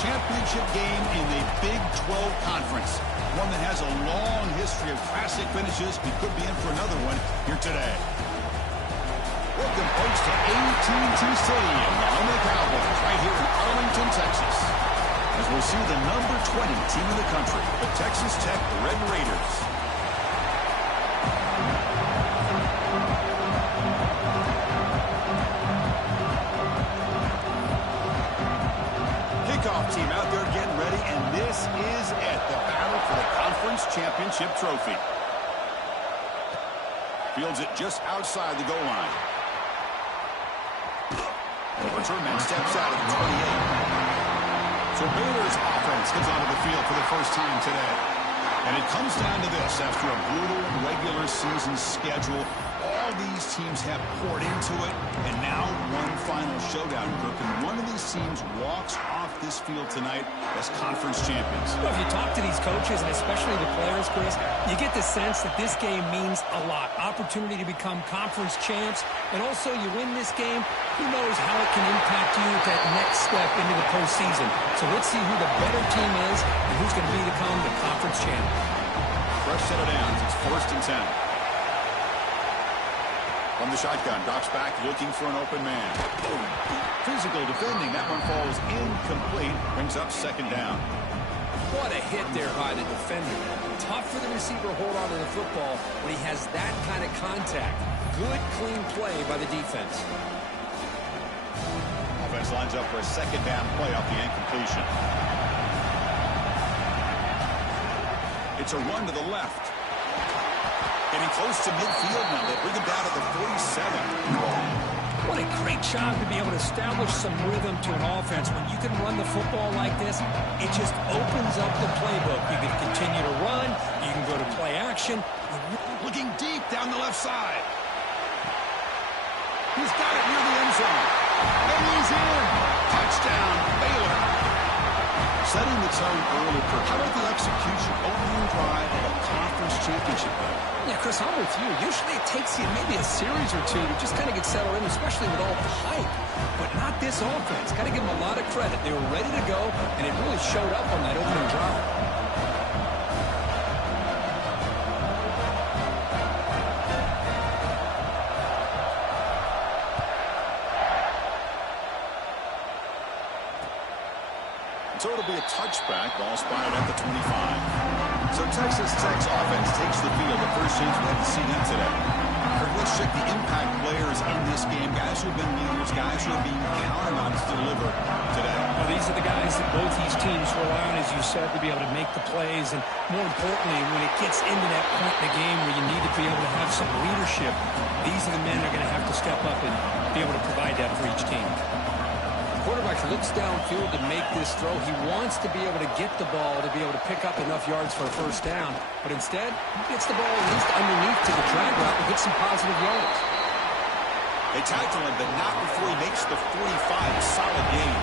championship game in the Big 12 Conference. One that has a long history of classic finishes. We could be in for another one here today. Welcome, folks, to Ncaa26 Stadium, the home of the Cowboys, right here in Arlington, Texas. As we'll see the number 20 team in the country, the Texas Tech Red Raiders. Kickoff team out there getting ready, and this is it, the battle for the conference championship trophy. Fields it just outside the goal line. The return man steps out of the 28. So Baylor's offense comes onto the field for the first time today. And it comes down to this. After a brutal regular season schedule, all these teams have poured into it. And now one final showdown, Kirk. And one of these teams walks off this field tonight as conference champions. Well, if you talk to these coaches, and especially the players, Chris, you get the sense that this game means a lot. Opportunity to become conference champs. And also, you win this game, who knows how it can impact you at that next step into the postseason. So let's see who the better team is and who's going to become the conference champ. Fresh set of downs. It's 1st and 10. From the shotgun, drops back looking for an open man. Physical defending. That one falls incomplete. Brings up 2nd down. What a hit there by the defender. Tough for the receiver to hold on to the football when he has that kind of contact. Good, clean play by the defense. Offense lines up for a 2nd down play off the incompletion. It's a run to the left. Getting close to midfield now. They bring him down to the 47. What a great job to be able to establish some rhythm to an offense. When you can run the football like this, it just opens up the playbook. You can continue to run. You can go to play action. Looking deep down the left side. He's got it near the end zone. And he's in. Touchdown, Baylor. Setting the tone early, Kirk. How about the execution? Opening drive of a conference championship game. Yeah, Chris, I'm with you. Usually it takes you maybe a series or two to just kind of get settled in, especially with all the hype. But not this offense. Got to give them a lot of credit. They were ready to go, and it really showed up on that opening drive. So it'll be a touchback, ball spotted at the 25. So Texas Tech's offense takes the field. The first chance we had to see them today. Kirk, let's check the impact players in this game. Guys who have been leaders, guys who are being counted on to deliver today. Well, these are the guys that both these teams rely on, as you said, to be able to make the plays. And more importantly, when it gets into that point in the game where you need to be able to have some leadership, these are the men that are going to have to step up and be able to provide that for each team. Quarterback looks downfield to make this throw. He wants to be able to get the ball to be able to pick up enough yards for a 1st down. But instead, he gets the ball at least underneath to the drag route and gets some positive yards. They tackle him, but not before he makes the 45. A solid gain.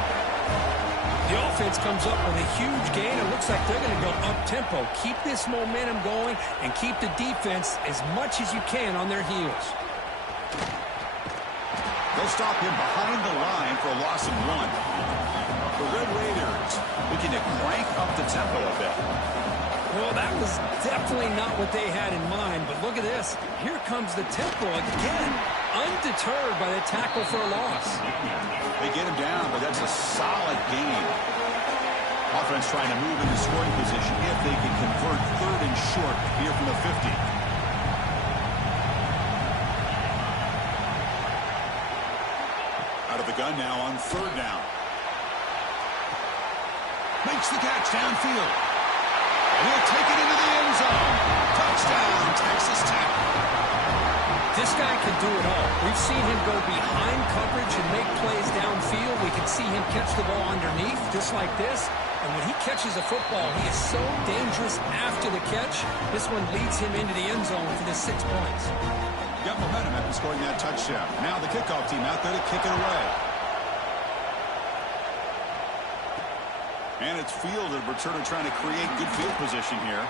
The offense comes up with a huge gain. It looks like they're going to go up-tempo. Keep this momentum going and keep the defense as much as you can on their heels. They'll stop him behind the line for a loss of 1. The Red Raiders looking to crank up the tempo a bit. Well, that was definitely not what they had in mind, but look at this. Here comes the tempo again, undeterred by the tackle for a loss. They get him down, but that's a solid gain. Offense trying to move into scoring position if they can convert 3rd and short here from the 50. Out of the gun now on 3rd down. Makes the catch downfield. And he'll take it into the end zone. Touchdown, Texas Tech. This guy can do it all. We've seen him go behind coverage and make plays downfield. We can see him catch the ball underneath, just like this. And when he catches a football, he is so dangerous after the catch. This one leads him into the end zone for the 6 points. Got momentum after scoring that touchdown. Now the kickoff team out there to kick it away. And it's fielded. Returner trying to create good field position here.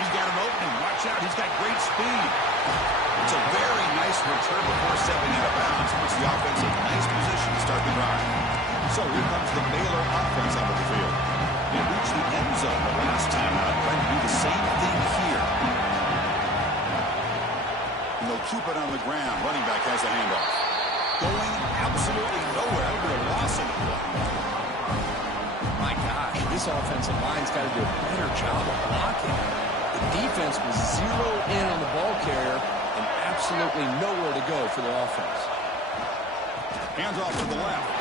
He's got an opening. Watch out. He's got great speed. It's a very nice return before stepping out of bounds. Puts the offense in nice position to start the drive. So here comes the Baylor offense on the zone the last time out. Trying to do the same thing here. And they'll keep it on the ground. Running back has the handoff. Going absolutely nowhere with a loss in the play. My gosh, this offensive line's got to do a better job of blocking. The defense was zeroed in on the ball carrier and absolutely nowhere to go for the offense. Hands off to the left.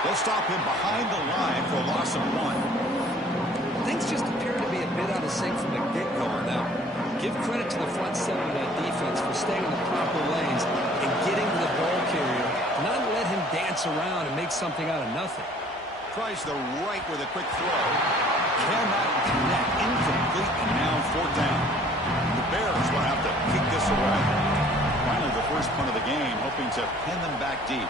They'll stop him behind the line for a loss of 1. Things just appear to be a bit out of sync from the get-go on that one. Give credit to the front seven of that defense for staying in the proper lanes and getting to the ball carrier, not let him dance around and make something out of nothing. Tries the right with a quick throw. Cannot connect. Incomplete, and now 4th down. The Bears will have to kick this away. Finally, the first punt of the game, hoping to pin them back deep.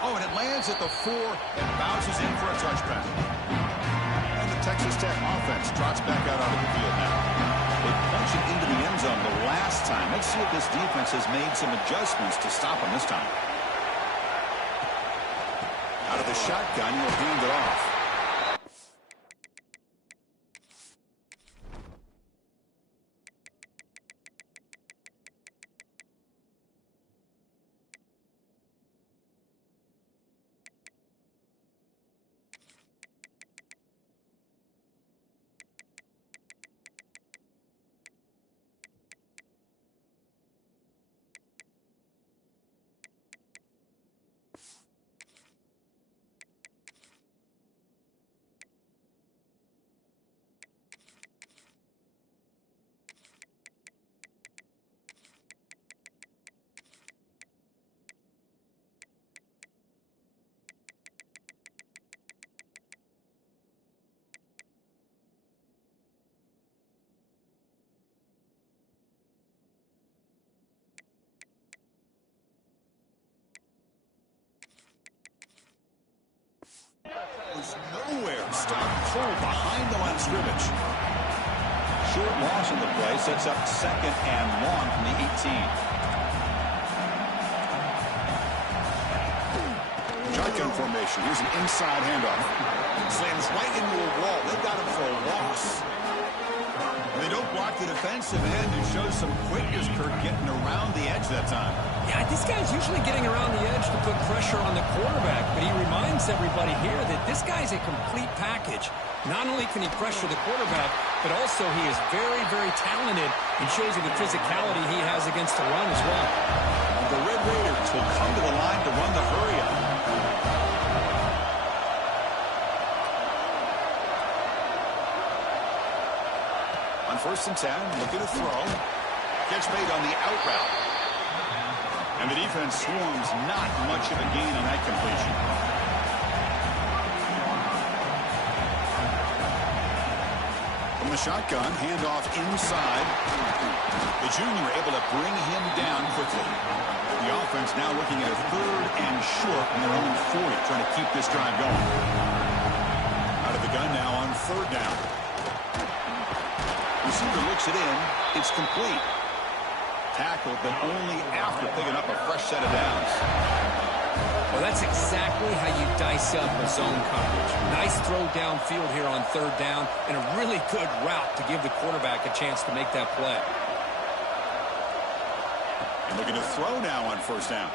Oh, and it lands at the 4 and bounces in for a touchback. And the Texas Tech offense trots back out onto the field now. They punch it into the end zone the last time. Let's see if this defense has made some adjustments to stop them this time. Out of the shotgun, he'll hand it off. Was nowhere. Stop cold behind the line of scrimmage. Short loss in the play sets up 2nd and long from the 18. Shotgun formation. Here's an inside handoff. Slams right into a wall. They've got him for a loss. And they don't block the defensive end. It shows some quickness, Kirk, getting around the edge that time. Yeah, this guy's usually getting around the edge to put pressure on the quarterback, but he reminds everybody here that this guy's a complete package. Not only can he pressure the quarterback, but also he is very, very talented and shows you the physicality he has against the run as well. The Red Raiders will come to the line to run the hurry-up. On 1st and 10, looking to throw. Gets made on the out route. And the defense swarms not much of a gain on that completion. From the shotgun, handoff inside. The junior able to bring him down quickly. The offense now looking at a 3rd and short in their own 40, trying to keep this drive going. Out of the gun now on 3rd down. Receiver looks it in. It's complete. Tackled, but only after picking up a fresh set of downs. Well, that's exactly how you dice up a zone coverage. Nice throw downfield here on 3rd down, and a really good route to give the quarterback a chance to make that play. And looking to throw now on 1st down.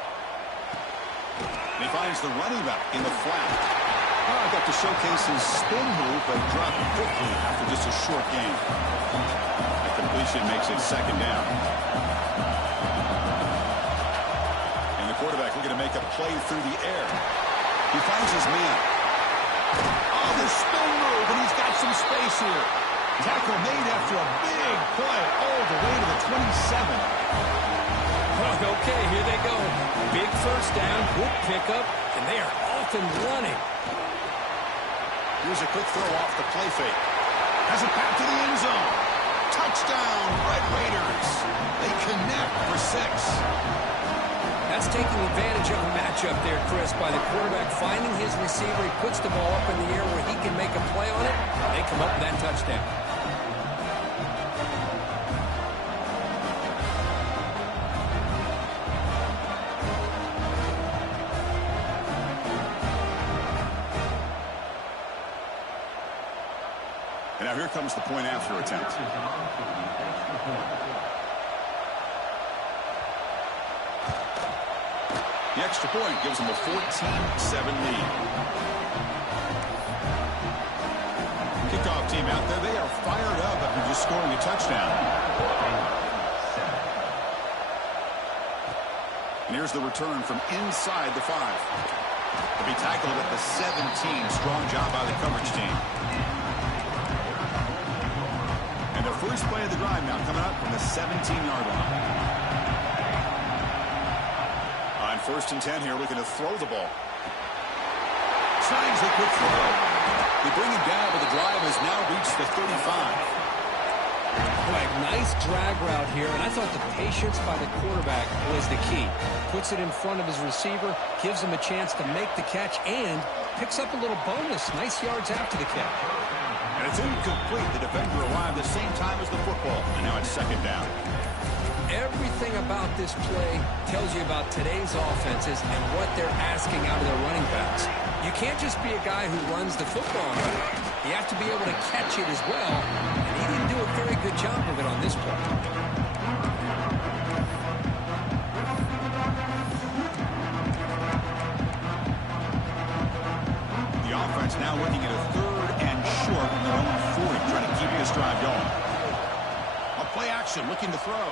And he finds the running back in the flat. Oh, got to showcase his spin move, but dropped quickly after just a short gain. That completion makes it 2nd down. And the quarterback looking to make a play through the air. He finds his man. Oh, the spin move, and he's got some space here. Tackle made after a big play all the way to the 27. Okay, here they go. Big 1st down, good pickup, and they are off and running. Here's a quick throw off the play fake. Has it back to the end zone. Touchdown, Red Raiders. They connect for 6. That's taking advantage of the matchup there, Chris, by the quarterback finding his receiver. He puts the ball up in the air where he can make a play on it. They come up with that touchdown. And now here comes the point after attempt. The extra point gives them a 14-7 lead. Kickoff team out there, they are fired up after just scoring a touchdown. And here's the return from inside the 5. To be tackled at the 17. Strong job by the coverage team. And the first play of the drive now coming up from the 17-yard line. On 1st and 10 here, looking to throw the ball. Signs a quick throw. They bring him down, but the drive has now reached the 35. Boy, nice drag route here, and I thought the patience by the quarterback was the key. Puts it in front of his receiver, gives him a chance to make the catch, and picks up a little bonus. Nice yards after the catch. And it's incomplete. The defender arrived the same time as the football, and now it's 2nd down. Everything about this play tells you about today's offenses and what they're asking out of their running backs. You can't just be a guy who runs the football. You have to be able to catch it as well, and he didn't do a very good job of it on this play. The offense now looking at a 3rd and short from their own 40, trying to keep this drive going. A play action, looking to throw.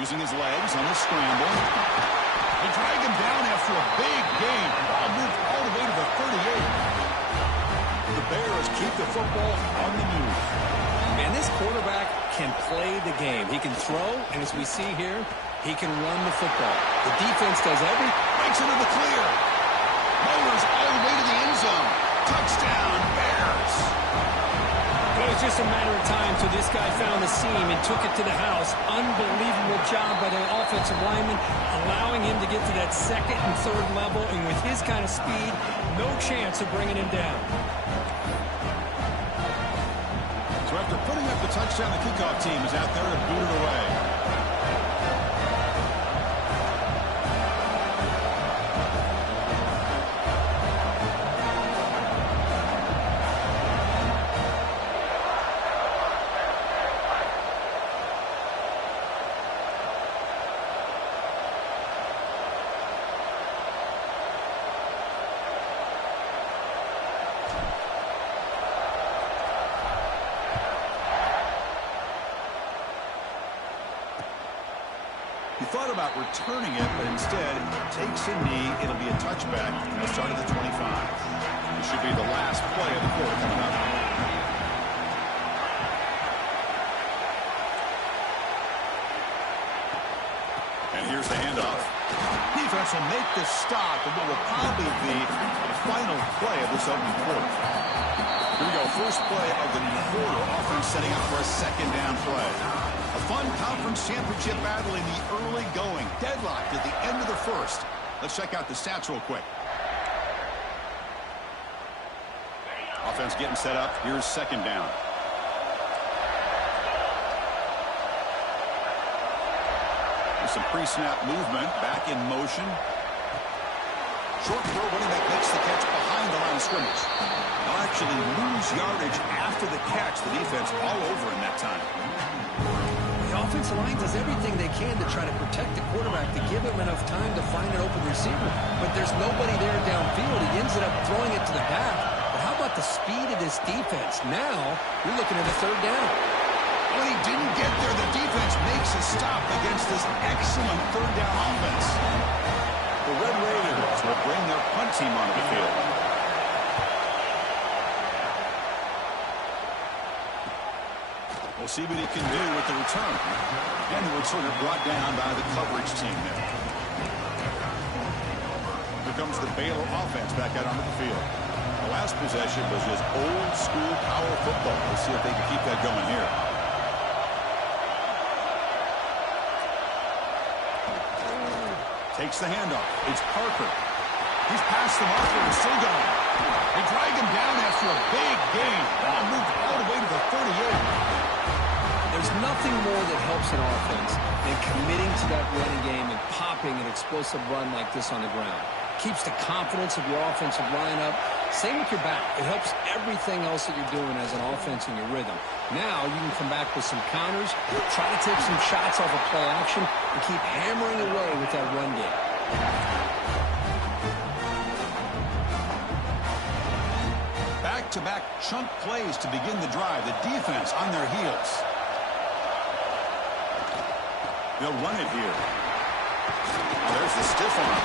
Using his legs on the scramble. They drag him down after a big gain. Ball moved all the way to the 38. The Bears keep the football on the move. Man, this quarterback can play the game. He can throw, and as we see here, he can run the football. The defense does everything. Breaks into the clear. Motors all the way to the end zone. Touchdown, Bears. Well, it was just a matter of time till this guy found the seam and took it to the house. Unbelievable job by the offensive lineman, allowing him to get to that 2nd and 3rd level, and with his kind of speed, no chance of bringing him down. So after putting up the touchdown, the kickoff team is out there to boot it away. Thought about returning it, but instead takes a knee. It'll be a touchback from the start of the 25. This should be the last play of the quarter coming up. And here's the handoff. Defense will make the stop of what will probably be the final play of this opening quarter. Here we go, first play of the quarter. Offense setting up for a 2nd down play. A fun conference championship battle in the early going. Deadlocked at the end of the 1st. Let's check out the stats real quick. Offense getting set up. Here's 2nd down. There's some pre-snap movement. Back in motion. Short throw, running back makes the catch behind the line of scrimmage. They'll actually lose yardage after the catch. The defense all over in that time. The offensive line does everything they can to try to protect the quarterback, to give him enough time to find an open receiver. But there's nobody there downfield. He ends up throwing it to the back. But how about the speed of this defense? Now, you're looking at a 3rd down. When he didn't get there, the defense makes a stop against this excellent 3rd down offense. The Red Raiders will bring their punt team onto the field. We'll see what he can do with the return. And the returner brought down by the coverage team there. Here comes the Baylor offense back out onto the field. The last possession was just old school power football. We'll see if they can keep that going here. Takes the handoff. It's Parker. He's past the marker and still going. They drag him down after a big gain. Ball moved all the way to the 38. There's nothing more that helps an offense than committing to that running game and popping an explosive run like this on the ground. Keeps the confidence of your offensive line up, Same with your back. It helps everything else that you're doing as an offense in your rhythm. Now you can come back with some counters, try to take some shots off of play action, and keep hammering away with that run game. Back-to-back chunk plays to begin the drive. The defense on their heels. They'll run it here. There's the stiff arm.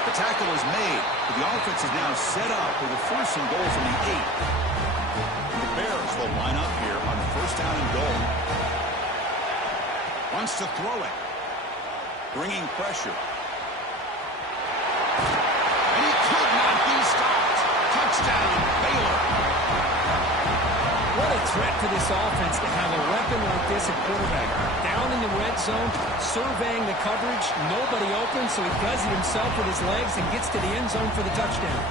The tackle is made, but the offense is now set up with a 1st and goal from the 8. And the Bears will line up here on 1st down and goal. Wants to throw it. Bringing pressure. And he could not be stopped. Touchdown, Baylor. What a threat for this offense to have a weapon like this at quarterback. Down in the red zone, surveying the coverage, nobody open, so he does it himself with his legs and gets to the end zone for the touchdown.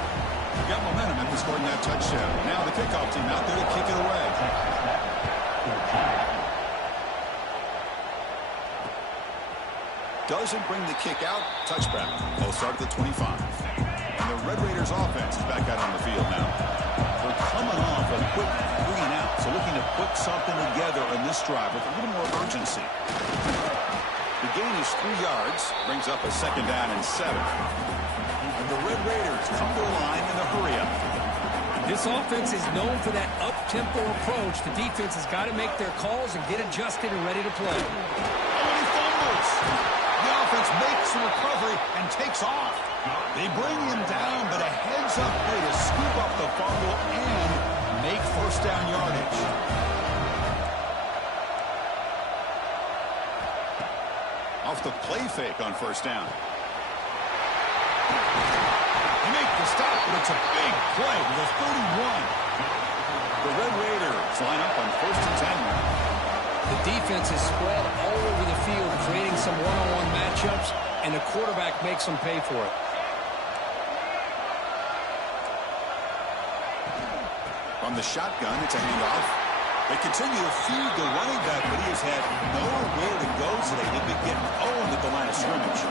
Got momentum after scoring that touchdown. Now the kickoff team out there to kick it away. Doesn't bring the kick out. Touchback. They'll start at the 25. And the Red Raiders offense is back out on the field now. They're coming off a quick 3 and out, so looking to put something together in this drive with a little more urgency. The gain is 3 yards, brings up a 2nd down and 7. And the Red Raiders come to the line in a hurry-up. This offense is known for that up-tempo approach. The defense has got to make their calls and get adjusted and ready to play. Oh, and he fumbles. The offense makes the recovery and takes off. They bring him down, but a heads-up play to scoop up the fumble and make 1st down yardage. Off the play fake on 1st down. They make the stop, but it's a big play to the 31. The Red Raiders line up on 1st and 10. The defense is spread all over the field, creating some one-on-one matchups, and the quarterback makes them pay for it. From the shotgun, it's a handoff. They continue to feed the running back, but he has had nowhere to go today. They've been getting owned at the line of scrimmage.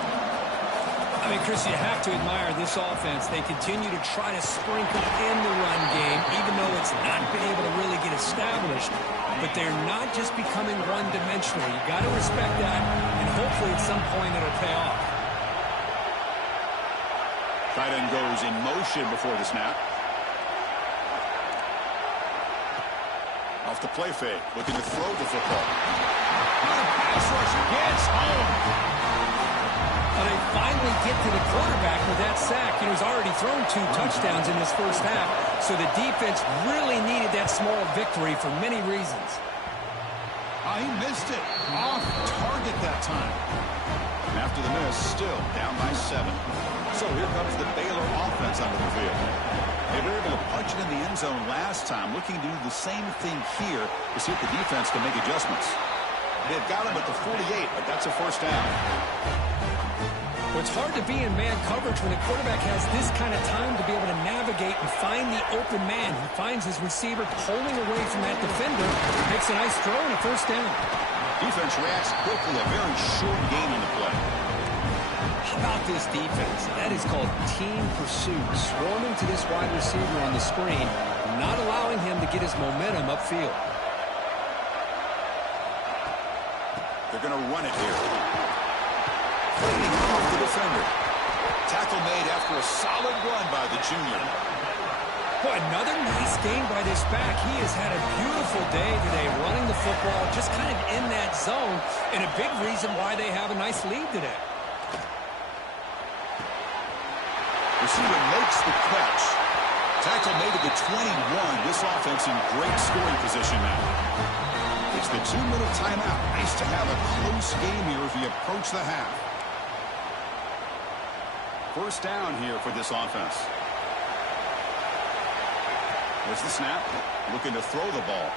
I mean, Chris, you have to admire this offense. They continue to try to sprinkle in the run game, even though it's not been able to really get established. But they're not just becoming one-dimensional. You got to respect that, and hopefully at some point it'll pay off. Tight end goes in motion before the snap. Off the play fake, looking to throw the football. Not a pass rush, gets home. Well, they finally get to the quarterback with that sack. He's already thrown 2 touchdowns in this 1st half, so the defense really needed that small victory for many reasons. He missed it. Off target that time. And after the miss, still down by 7. So here comes the Baylor offense onto the field. They were able to punch it in the end zone last time, looking to do the same thing here to see if the defense can make adjustments. They've got him at the 48, but that's a 1st down. Well, it's hard to be in man coverage when the quarterback has this kind of time to be able to navigate and find the open man. He finds his receiver pulling away from that defender, makes a nice throw and a 1st down. Defense reacts quickly, a very short gain on the play. How about this defense? That is called team pursuit. Swarming to this wide receiver on the screen, not allowing him to get his momentum upfield. They're going to run it here. Fleeing off the defender. Tackle made after a solid run by the junior. Boy, another nice game by this back. He has had a beautiful day today running the football, just kind of in that zone, and a big reason why they have a nice lead today. Receiver makes the catch. Tackle made at the 21. This offense in great scoring position now. It's the 2-minute timeout. Nice to have a close game here as we approach the half. 1st down here for this offense. There's the snap. Looking to throw the ball.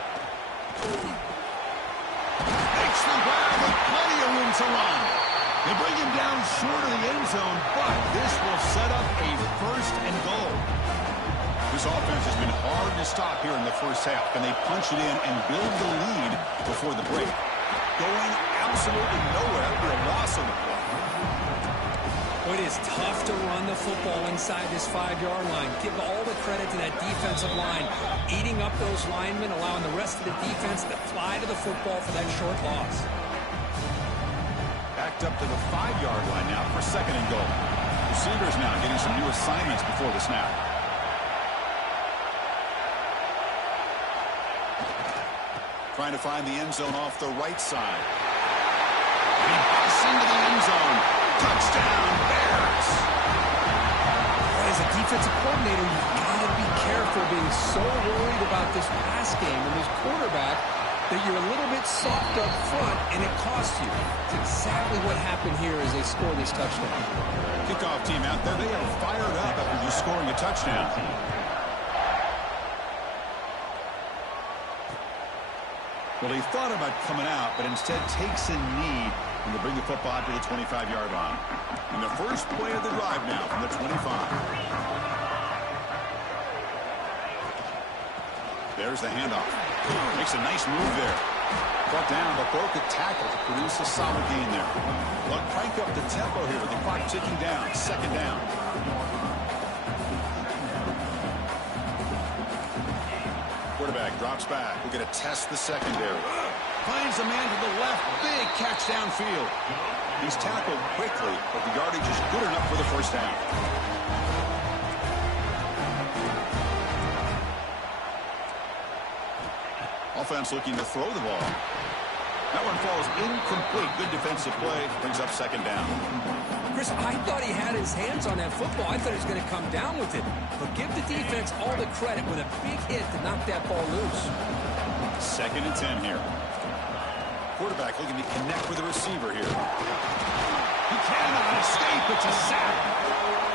Makes the grab with plenty of room to run. They bring him down short of the end zone, but this will set up a 1st and goal. This offense has been hard to stop here in the 1st half, and they punch it in and build the lead before the break. Going absolutely nowhere after a loss on the play. Well, is tough to run the football inside this 5-yard line. Give all the credit to that defensive line, eating up those linemen, allowing the rest of the defense to fly to the football for that short loss. Backed up to the 5-yard line now for second and goal. Receivers now getting some new assignments before the snap. Trying to find the end zone off the right side. He busts into the end zone. Touchdown, Bears! As a defensive coordinator, you've got to be careful being so worried about this pass game and this quarterback that you're a little bit soft up front, and it costs you. It's exactly what happened here as they score this touchdown. Kickoff team out there, they are fired up after just scoring a touchdown. Well, he thought about coming out, but instead takes a knee when they bring the football to the 25-yard line. And the first play of the drive now from the 25. There's the handoff. Makes a nice move there. Brought down, but broke a tackle to produce a solid gain there. Well, crank up the tempo here with the clock ticking down. Second down. Quarterback drops back. We're going to test the secondary. Finds a man to the left. Big catch downfield. He's tackled quickly, but the yardage is good enough for the first down. Offense looking to throw the ball. That one falls incomplete. Good defensive play. Brings up second down. Chris, I thought he had his hands on that football. I thought he was going to come down with it. But give the defense all the credit with a big hit to knock that ball loose. Second and 10 here. Quarterback looking to connect with the receiver here. He cannot escape. It's a sack.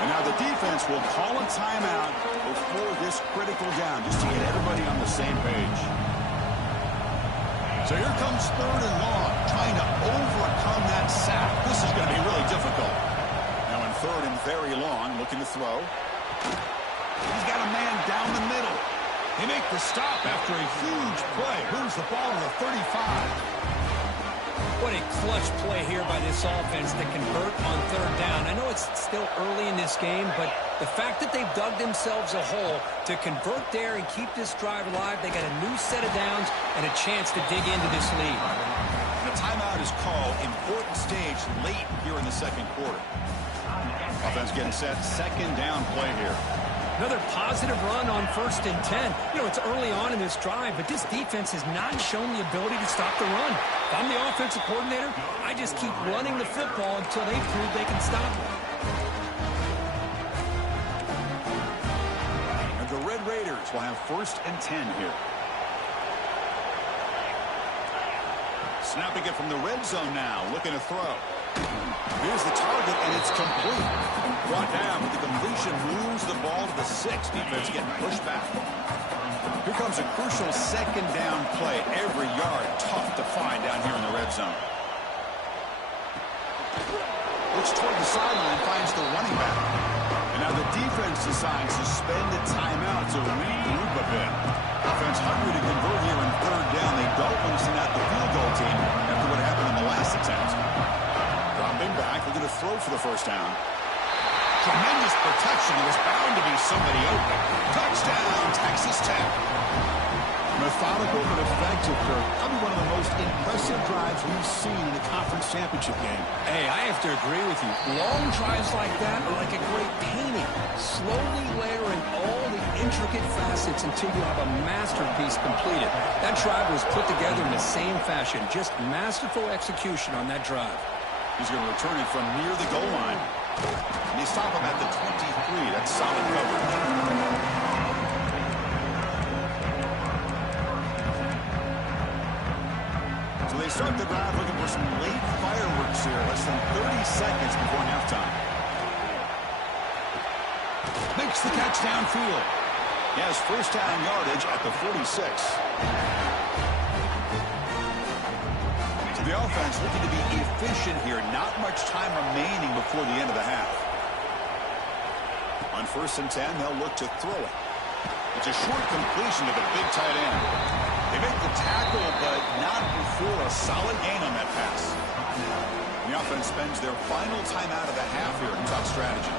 And now the defense will call a timeout before this critical down, just to get everybody on the same page. So here comes third and long, trying to overcome that sack. This is going to be really difficult. Now in third and very long, looking to throw. He's got a man down the middle. They make the stop after a huge play. Moves the ball to the 35. What a clutch play here by this offense to convert on third down. I know it's still early in this game, but the fact that they've dug themselves a hole to convert there and keep this drive alive, they got a new set of downs and a chance to dig into this lead. The timeout is called. Important stage late here in the second quarter. Offense getting set. Second down play here. Another positive run on 1st and 10. You know, it's early on in this drive, but this defense has not shown the ability to stop the run. If I'm the offensive coordinator, I just keep running the football until they prove they can stop it. And the Red Raiders will have 1st and 10 here. Snapping it from the red zone now, looking to throw. Here's the target, and it's complete. Brought down, but the completion moves the ball to the 6. Defense getting pushed back. Here comes a crucial second down play. Every yard tough to find down here in the red zone. Looks toward the sideline, finds the running back. And now the defense decides to spend a timeout to regroup a bit. Offense hungry to convert here in third down. They don't want to send out the field goal team after what happened in the last attempt. Dropping back, looking to throw for the first down. Tremendous protection. There was bound to be somebody open. Touchdown, Texas Tech. Methodical but effective, Kirk. Probably one of the most impressive drives we've seen in the conference championship game. Hey, I have to agree with you. Long drives like that are like a great painting. Slowly layering all the intricate facets until you have a masterpiece completed. That drive was put together in the same fashion. Just masterful execution on that drive. He's going to return it from near the goal line. And they stop him at the 23. That's solid coverage. So they start the drive looking for some late fireworks here. Less than 30 seconds before halftime. Makes the catch downfield. He has first down yardage at the 46. The offense looking to be efficient here. Not much time remaining before the end of the half. On 1st and 10, they'll look to throw it. It's a short completion to the big tight end. They make the tackle, but not before a solid gain on that pass. The offense spends their final timeout of the half here in tough strategy.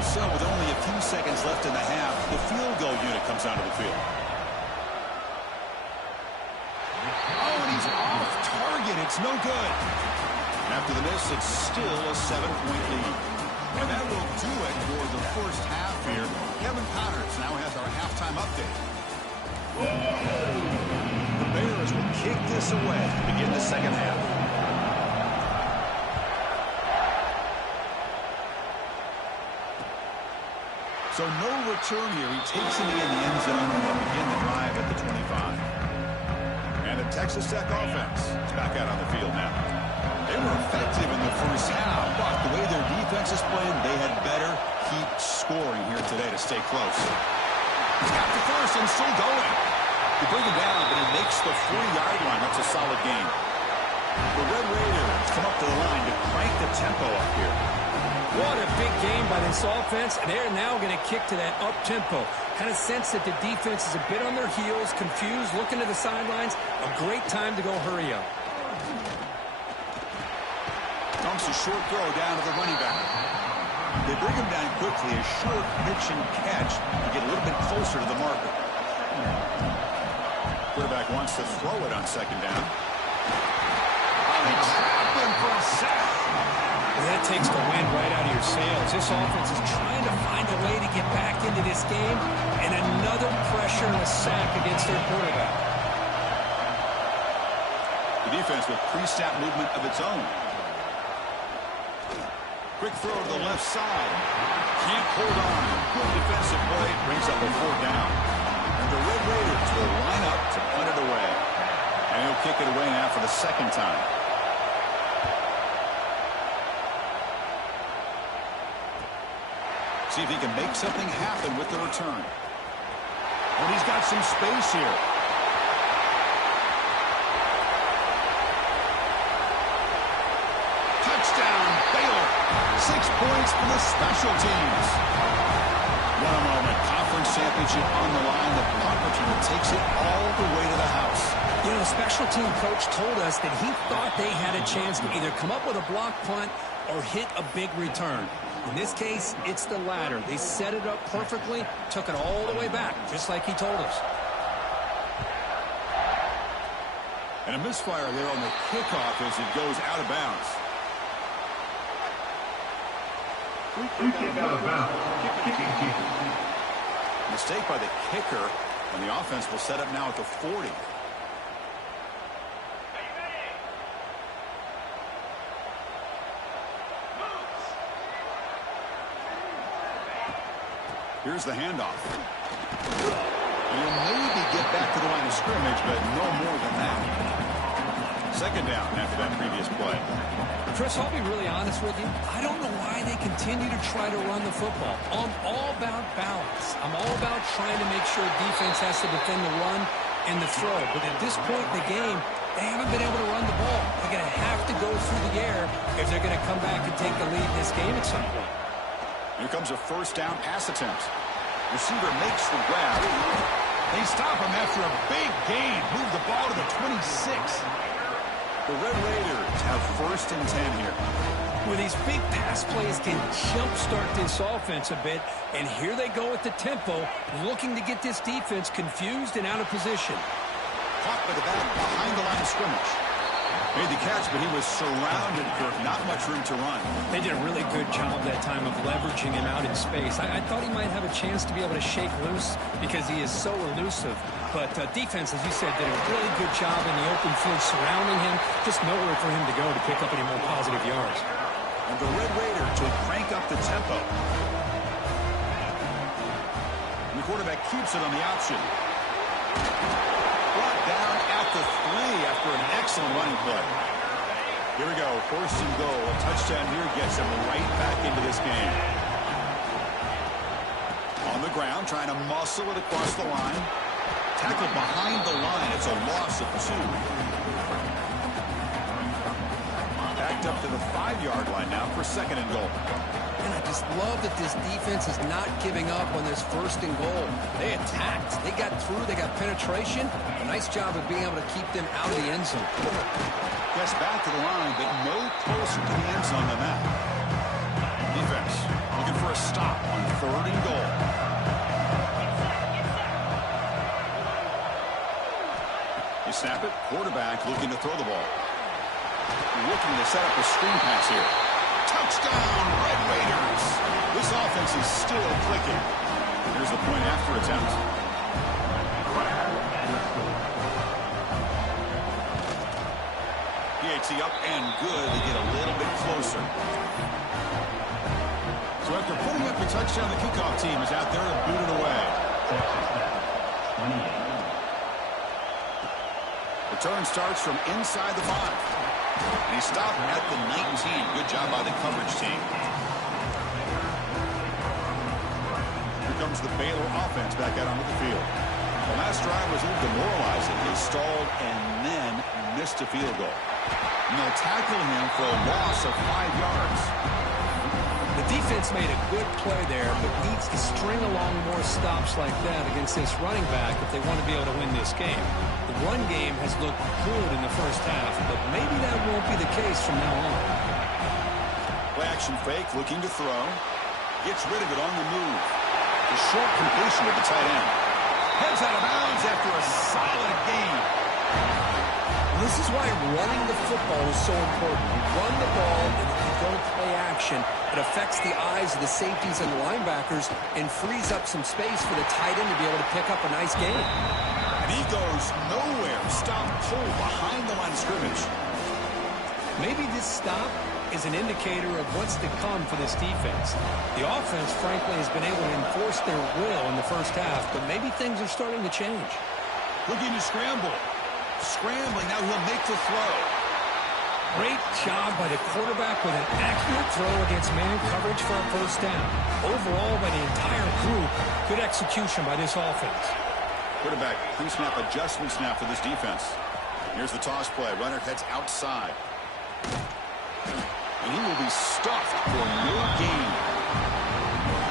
You saw with only a few seconds left in the half, the field goal unit comes onto the field. Oh, and he's off target. It's no good. After the miss, it's still a 7-point lead. And that will do it for the first half here. Kevin Connors now has our halftime update. The Bears will kick this away to begin the second half. So no return here. He takes it in the end zone and will begin the drive at the 25. And the Texas Tech offense is back out on the field now. They were effective in the first half, but the way their defense is playing, they had better keep scoring here today to stay close. He's got the first and still going. They bring him down, but he makes the 40-yard line. That's a solid gain. The Red Raiders come up to the line to crank the tempo up here. What a big game by this offense, and they're now going to kick to that up-tempo. Kind of sense that the defense is a bit on their heels, confused, looking to the sidelines. A great time to go hurry up. Dumps a short throw down to the running back. They bring him down quickly, a short pitch and catch to get a little bit closer to the marker. Quarterback wants to throw it on second down. Oh, they trap him for a sack. Well, that takes the wind right out of your sails. This offense is trying to find a way to get back into this game, and another pressure and a sack against their quarterback. The defense with pre-snap movement of its own. Quick throw to the left side. Can't hold on. Good defensive play. Brings up a 4th down. And the Red Raiders will line up to punt it away. And he'll kick it away now for the second time. See if he can make something happen with the return. And he's got some space here. Touchdown, Baylor. 6 points for the special teams. What a moment. Conference championship on the line. The punt return takes it all the way to the house. You know, the special team coach told us that he thought they had a chance to either come up with a block punt or hit a big return. In this case, it's the latter. They set it up perfectly, took it all the way back, just like he told us. And a misfire there on the kickoff as it goes out of bounds. Mistake by the kicker, and the offense will set up now at the 40. Here's the handoff. He'll maybe get back to the line of scrimmage, but no more than that. Second down after that previous play. Chris, I'll be really honest with you. I don't know why they continue to try to run the football. I'm all about balance. I'm all about trying to make sure defense has to defend the run and the throw. But at this point in the game, they haven't been able to run the ball. They're going to have to go through the air if they're going to come back and take the lead in this game at some point. Here comes a first down pass attempt. Receiver makes the grab. They stop him after a big gain. Move the ball to the 26. The Red Raiders have 1st and 10 here. Well, these big pass plays can jumpstart this offense a bit, and here they go at the tempo, looking to get this defense confused and out of position. Caught by the back behind the line of scrimmage. Made the catch, but he was surrounded, Kirk. Not much room to run. They did a really good job that time of leveraging him out in space. I thought he might have a chance to be able to shake loose because he is so elusive. But defense, as you said, did a really good job in the open field surrounding him. Just nowhere for him to go to pick up any more positive yards. And the Red Raiders will crank up the tempo. And the quarterback keeps it on the option. Brought down at the 3 after an excellent running play. Here we go, 1st and goal. A touchdown here gets him right back into this game. On the ground, trying to muscle it across the line. Tackled behind the line. It's a loss of 2. Backed up to the 5-yard line now for 2nd and goal. And I just love that this defense is not giving up on this 1st and goal. They attacked. They got through. They got penetration. A nice job of being able to keep them out of the end zone. Gets back to the line, but no closer to the end zone than that. Defense looking for a stop on 3rd and goal. They snap it. Quarterback looking to throw the ball. Looking to set up a screen pass here. Touchdown, Red Raiders. This offense is still clicking. Here's the point after attempt. PAT up and good. They get a little bit closer. So after putting up the touchdown, the kickoff team is out there to boot it away. Return starts from inside the 5. And he stopped at the 19. Good job by the coverage team. Here comes the Baylor offense back out onto the field. The last drive was a little demoralizing. They stalled and then missed a field goal. And they'll tackle him for a loss of 5 yards. The defense made a good play there, but needs to string along more stops like that against this running back if they want to be able to win this game. The run game has looked good in the first half, but maybe that won't be the case from now on. Play action fake, looking to throw. Gets rid of it on the move. The short completion of the tight end. Heads out of bounds after a solid gain. This is why running the football is so important. You run the ball, and if you don't play action, it affects the eyes of the safeties and the linebackers and frees up some space for the tight end to be able to pick up a nice gain. And he goes nowhere. Stop cold behind the line of scrimmage. Maybe this stop is an indicator of what's to come for this defense. The offense, frankly, has been able to enforce their will in the first half, but maybe things are starting to change. Looking to scramble. Scrambling, now he'll make the throw. Great job by the quarterback with an accurate throw against man coverage for a first down. Overall, by the entire group, good execution by this offense. Quarterback, pre-snap adjustments now for this defense. Here's the toss play. Runner heads outside. And he will be stuffed for no gain.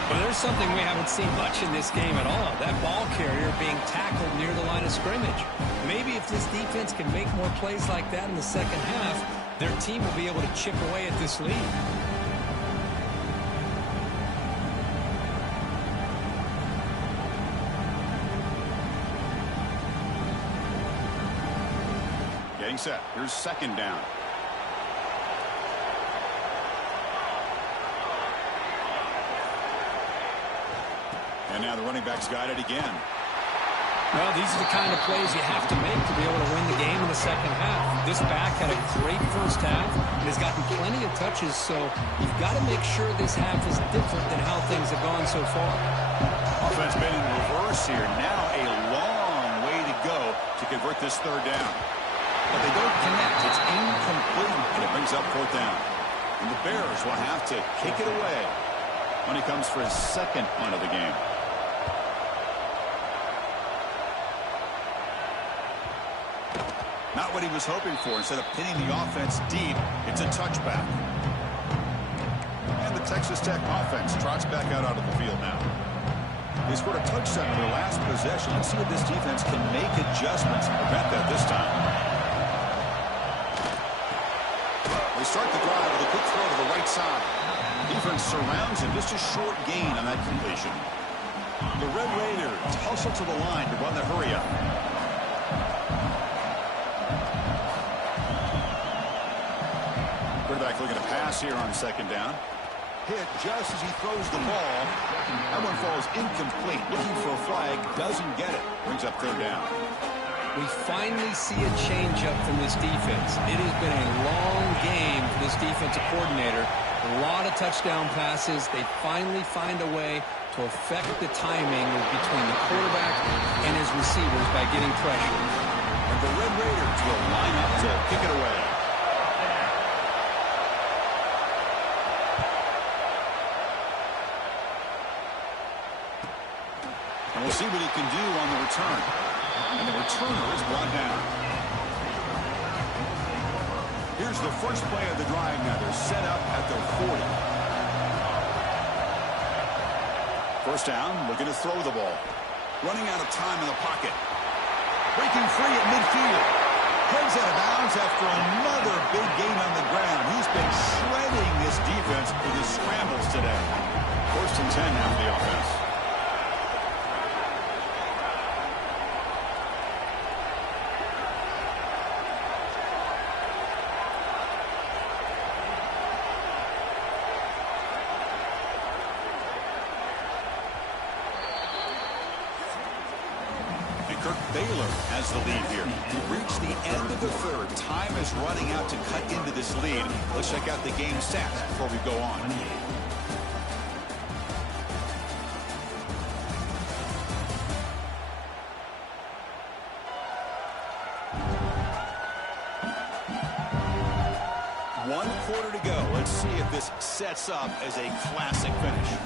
Well, there's something we haven't seen much in this game at all. That ball carrier being tackled near the line of scrimmage. Maybe if this defense can make more plays like that in the second half, their team will be able to chip away at this lead. Getting set. Here's 2nd down. And now the running back's got it again. Well, these are the kind of plays you have to make to be able to win the game in the second half. This back had a great first half and has gotten plenty of touches, so you've got to make sure this half is different than how things have gone so far. Offense been in reverse here. Now a long way to go to convert this 3rd down. But they don't connect. It's incomplete, and it brings up 4th down. And the Bears will have to kick it away when he comes for his 2nd punt of the game. Not what he was hoping for. Instead of pinning the offense deep, it's a touchback. And the Texas Tech offense trots back out onto the field now. They scored a touchdown in their last possession. Let's see if this defense can make adjustments to prevent that this time. They start the drive with a quick throw to the right side. Defense surrounds him. Just a short gain on that completion. The Red Raiders hustle to the line to run the hurry up. Quarterback looking to pass here on 2nd down. Hit just as he throws the ball. That one falls incomplete. Looking for a flag. Doesn't get it. Brings up 3rd down. We finally see a change-up from this defense. It has been a long game for this defensive coordinator. A lot of touchdown passes. They finally find a way to affect the timing between the quarterback and his receivers by getting pressure. And the Red Raiders will line up to kick it away. And we'll see what he can do on the return. And the returner is brought down. Here's the first play of the drive now. They're set up at their 40. First down, looking to throw the ball. Running out of time in the pocket. Breaking free at midfield. Heads out of bounds after another big gain on the ground. He's been shredding this defense with his scrambles today. 1st and 10 now for the offense. Baylor has the lead here. We've reached the end of the 3rd. Time is running out to cut into this lead. Let's check out the game stats before we go on. One quarter to go. Let's see if this sets up as a classic finish.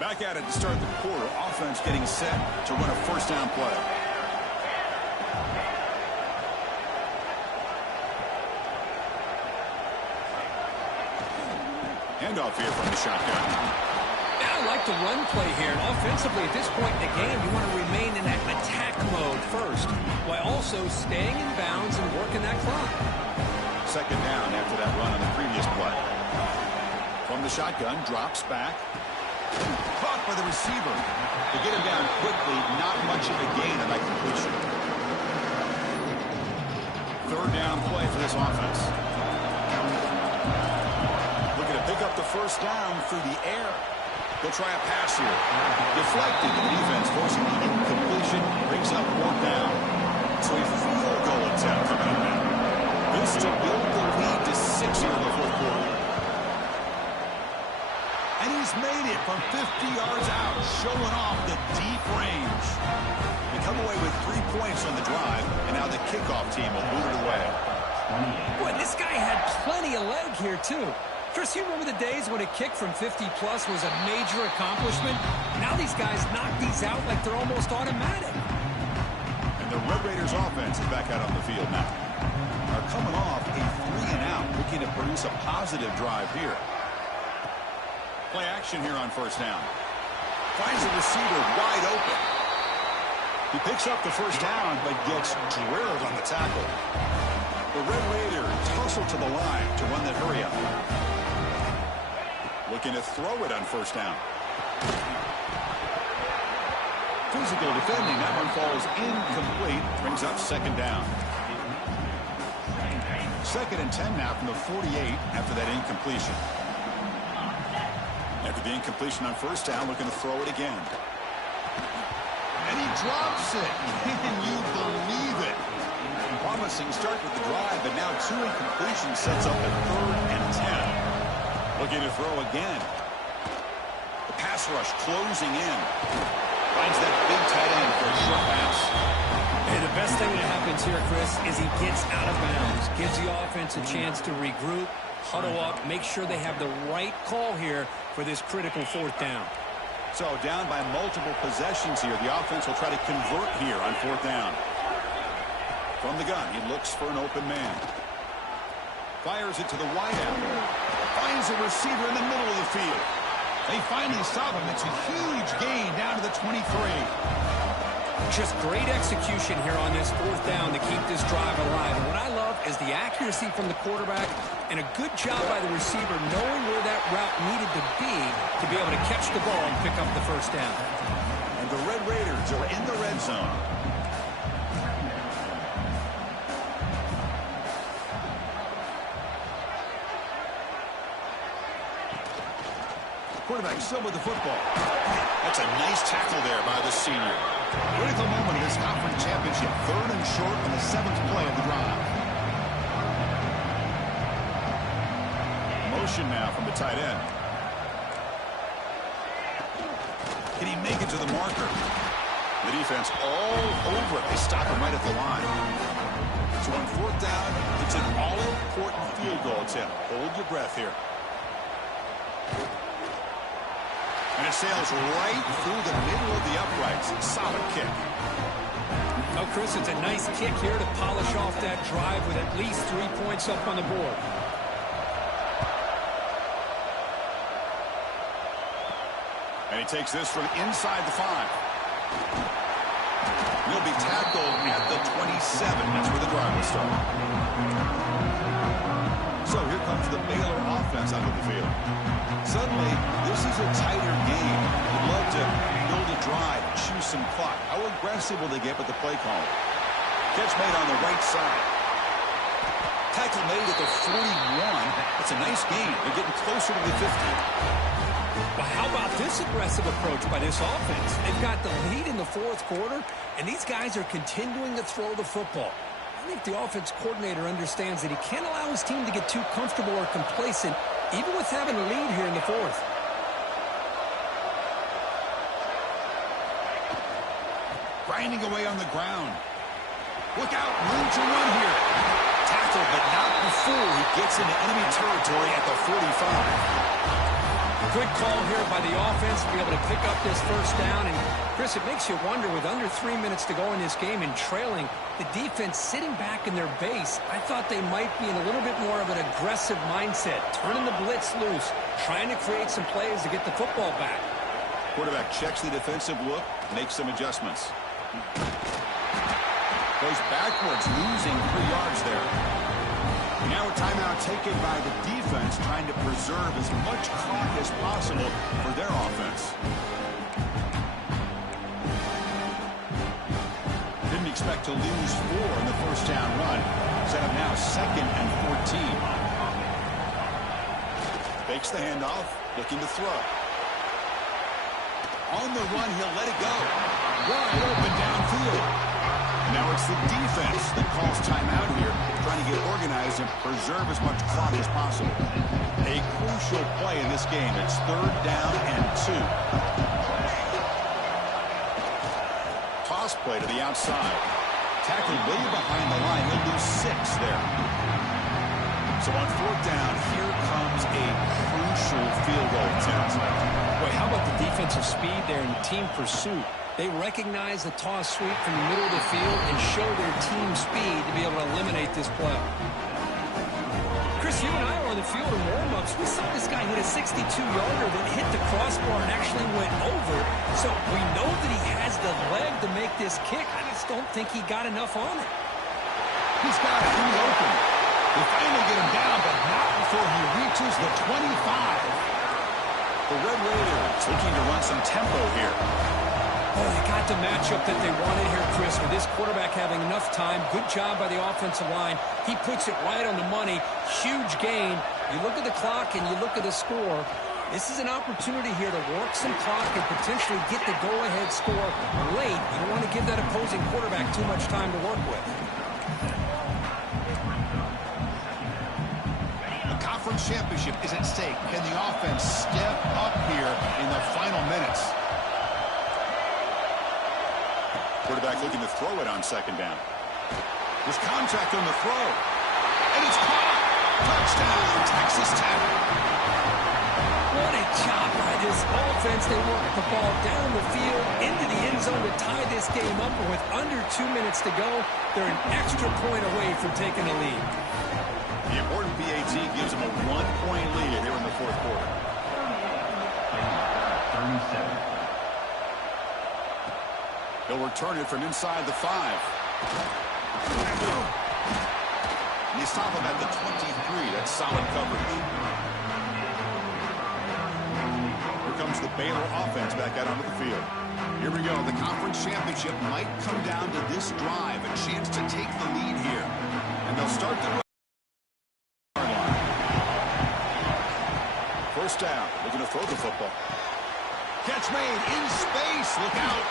Back at it to start the quarter. Offense getting set to run a 1st down play. Handoff here from the shotgun. Yeah, I like the run play here. And offensively, at this point in the game, you want to remain in that attack mode first, while also staying in bounds and working that clock. 2nd down after that run on the previous play. From the shotgun, drops back. Caught by the receiver. To get him down quickly, not much of a gain on that completion. 3rd down play for this offense. Looking to pick up the 1st down through the air. They'll try a pass here. Deflected. The defense forcing the incompletion. Brings up 4th down. So a field goal attempt coming up now. This to build the lead to 6 here in the 4th quarter. And he's made it from 50 yards out, showing off the deep range. They come away with 3 points on the drive, and now the kickoff team will boot it away. Boy, this guy had plenty of leg here, too. Chris, you remember the days when a kick from 50-plus was a major accomplishment? Now these guys knock these out like they're almost automatic. And the Red Raiders offense is back out on the field now. Are coming off a 3-and-out, looking to produce a positive drive here. Play action here on 1st down. Finds the receiver wide open. He picks up the 1st down, but gets drilled on the tackle. The Red Raiders tussle to the line to run that hurry up. Looking to throw it on 1st down. Physical defending. That one falls incomplete. Brings up 2nd down. 2nd and 10 now from the 48 after that incompletion. After the incompletion on 1st down, looking to throw it again. And he drops it. Can you believe it? Promising start with the drive, but now 2 incompletions sets up a 3rd and 10. Looking to throw again. The pass rush closing in. Finds that big tight end for a short pass. Hey, the best thing that happens here, Chris, is he gets out of bounds. Gives the offense a chance to regroup, huddle up, make sure they have the right call here for this critical 4th down. So down by multiple possessions here. The offense will try to convert here on 4th down. From the gun, he looks for an open man. Fires it to the wideout. Finds a receiver in the middle of the field. They finally stop him. It's a huge gain down to the 23. Just great execution here on this 4th down to keep this drive alive. And what I love is the accuracy from the quarterback and a good job by the receiver knowing where that route needed to be able to catch the ball and pick up the 1st down. And the Red Raiders are in the red zone. Quarterback still with the football. That's a nice tackle there by the senior. Critical moment in this conference championship. 3rd and short on the 7th play of the drive. Motion now from the tight end. Can he make it to the marker? The defense all over it. They stop him right at the line. So on 4th down, it's an all-important field goal attempt. Hold your breath here. And it sails right through the middle of the uprights. Solid kick. Oh, Chris, it's a nice kick here to polish off that drive with at least 3 points up on the board. And he takes this from inside the 5. He'll be tackled at the 27. That's where the drive will start. So here comes the Baylor offense onto the field. Suddenly, this is a tighter game. You'd love to build a drive, choose some clock. How aggressive will they get with the play call? Catch made on the right side. Tackle made at the 41. It's a nice gain. They're getting closer to the 50. Well, how about this aggressive approach by this offense? They've got the lead in the fourth quarter, and these guys are continuing to throw the football. I think the offense coordinator understands that he can't allow his team to get too comfortable or complacent, even with having a lead here in the fourth. Grinding away on the ground. Look out, room to run here. Tackled, but not before he gets into enemy territory at the 45. Good call here by the offense to be able to pick up this first down. And, Chris, it makes you wonder, with under 3 minutes to go in this game and trailing, the defense sitting back in their base, I thought they might be in a little bit more of an aggressive mindset, turning the blitz loose, trying to create some plays to get the football back. Quarterback checks the defensive look, makes some adjustments. Goes backwards, losing 3 yards there. Now a timeout taken by the defense, trying to preserve as much clock as possible for their offense. Didn't expect to lose 4 in the first down run. Set up now 2nd and 14. Fakes the handoff, looking to throw. On the run, he'll let it go. Wide open downfield. Now it's the defense that calls timeout here, trying to get organized and preserve as much clock as possible. A crucial play in this game. It's 3rd down and 2. Toss play to the outside. Tackled way behind the line. He'll lose 6 there. So on 4th down, here comes a crucial field goal attempt. Boy, how about the defensive speed there and team pursuit? They recognize the toss sweep from the middle of the field and show their team speed to be able to eliminate this play. Chris, you and I were on the field in warm-ups. We saw this guy hit a 62-yarder that hit the crossbar and actually went over. So we know that he has the leg to make this kick. I just don't think he got enough on it. He's got it open. They finally get him down, but not before he reaches the 25. The Red Raiders looking to run some tempo here. Oh, they got the matchup that they wanted here, Chris, with this quarterback having enough time. Good job by the offensive line. He puts it right on the money. Huge gain. You look at the clock and you look at the score. This is an opportunity here to work some clock and potentially get the go-ahead score late. You don't want to give that opposing quarterback too much time to work with. The conference championship is at stake. Can the offense step up here in the final minutes? Quarterback looking to throw it on 2nd down. There's contact on the throw. And it's caught. Touchdown, Texas Tech. What a job by this offense. They work the ball down the field into the end zone to tie this game up. And with under 2 minutes to go, they're an extra point away from taking the lead. The important PAT gives them a 1-point lead here in the fourth quarter. 37. He'll return it from inside the 5. And you stop him at the 23. That's solid coverage. Here comes the Baylor offense back out onto the field. Here we go. The conference championship might come down to this drive. A chance to take the lead here. And they'll start the line. First down. Looking to throw the football. Catch made in space. Look out.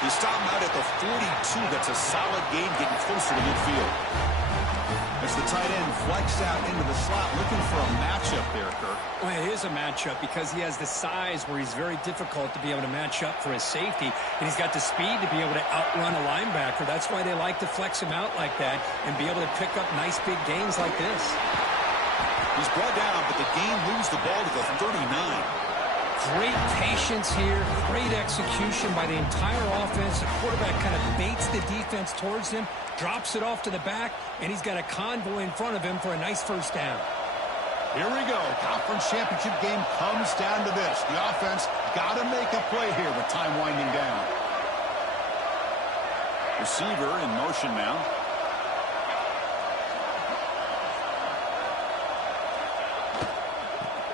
He stopped him out at the 42. That's a solid gain, getting closer to midfield. As the tight end flexed out into the slot, looking for a matchup there, Kirk. Well, it is a matchup because he has the size where he's very difficult to be able to match up for his safety, and he's got the speed to be able to outrun a linebacker. That's why they like to flex him out like that and be able to pick up nice big gains like this. He's brought down, but the game moves the ball to the 39. Great patience here, great execution by the entire offense. The quarterback kind of baits the defense towards him, drops it off to the back, and he's got a convoy in front of him for a nice first down. Here we go. Conference championship game comes down to this. The offense got to make a play here with time winding down. Receiver in motion now.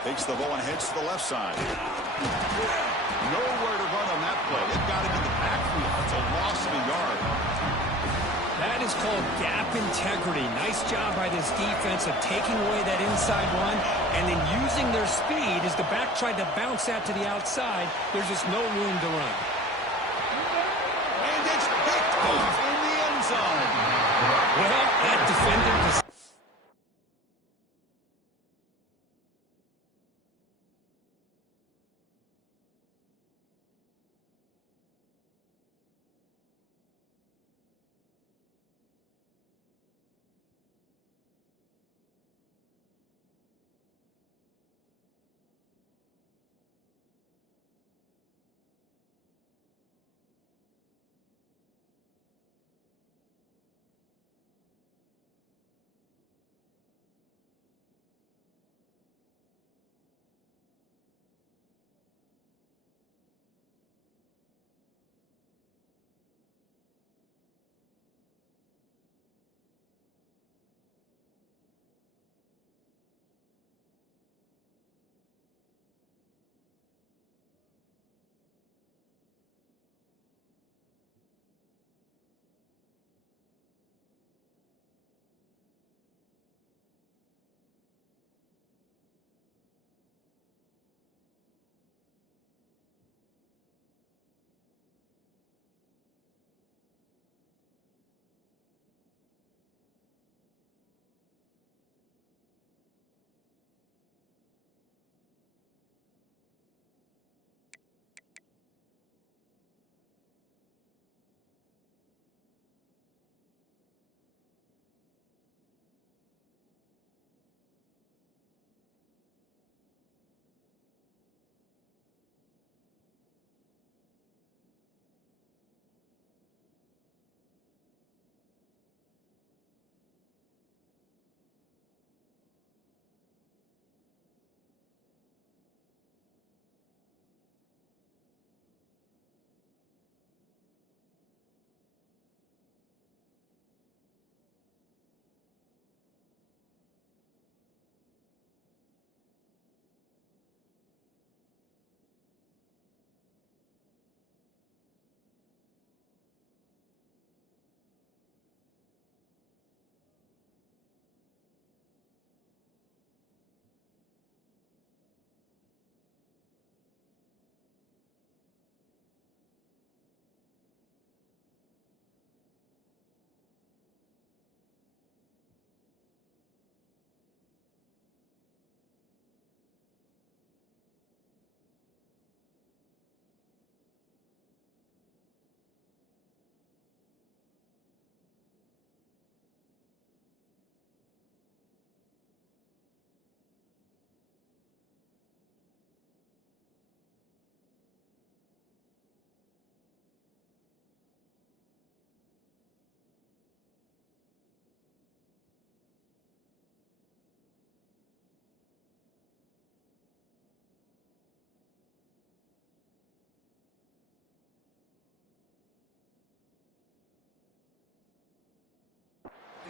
Takes the ball and heads to the left side. Nowhere to run on that play. It got him in the backfield. It's a loss of a yard. That is called gap integrity. Nice job by this defense of taking away that inside run and then using their speed as the back tried to bounce that to the outside. There's just no room to run. And it's picked off in the end zone. Well, that defender...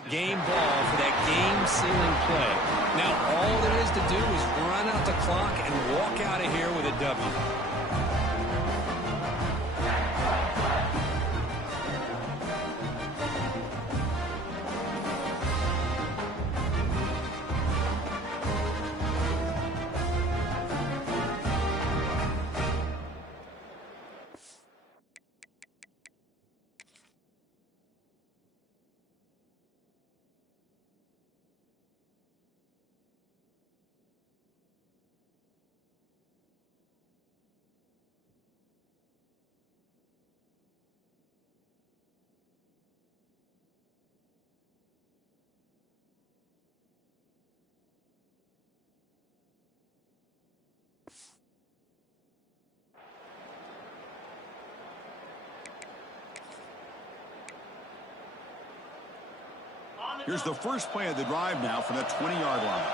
Game ball for that game-sealing play. Now all there is to do is run out the clock and walk out of here with a W. Here's the first play of the drive now from that 20-yard line.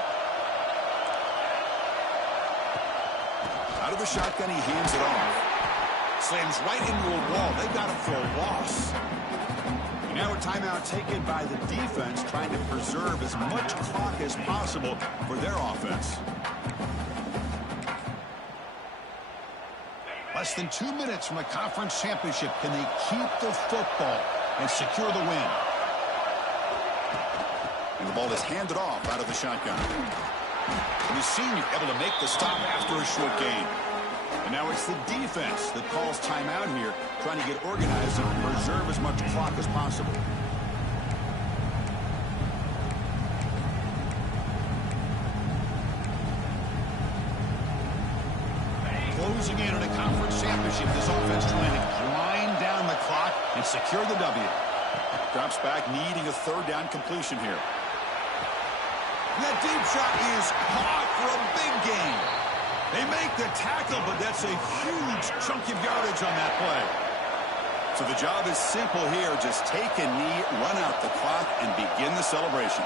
Out of the shotgun, he hands it off. Slams right into a wall. They got him for a loss. And now a timeout taken by the defense, trying to preserve as much clock as possible for their offense. Less than 2 minutes from a conference championship. Can they keep the football and secure the win? And the ball is handed off out of the shotgun. And the senior able to make the stop after a short gain. And now it's the defense that calls timeout here, trying to get organized and preserve as much clock as possible. Closing in on a conference championship, this offense trying to grind down the clock and secure the W. Drops back, needing a third down completion here. And that deep shot is caught for a big gain. They make the tackle, but that's a huge chunk of yardage on that play. So the job is simple here. Just take a knee, run out the clock, and begin the celebration.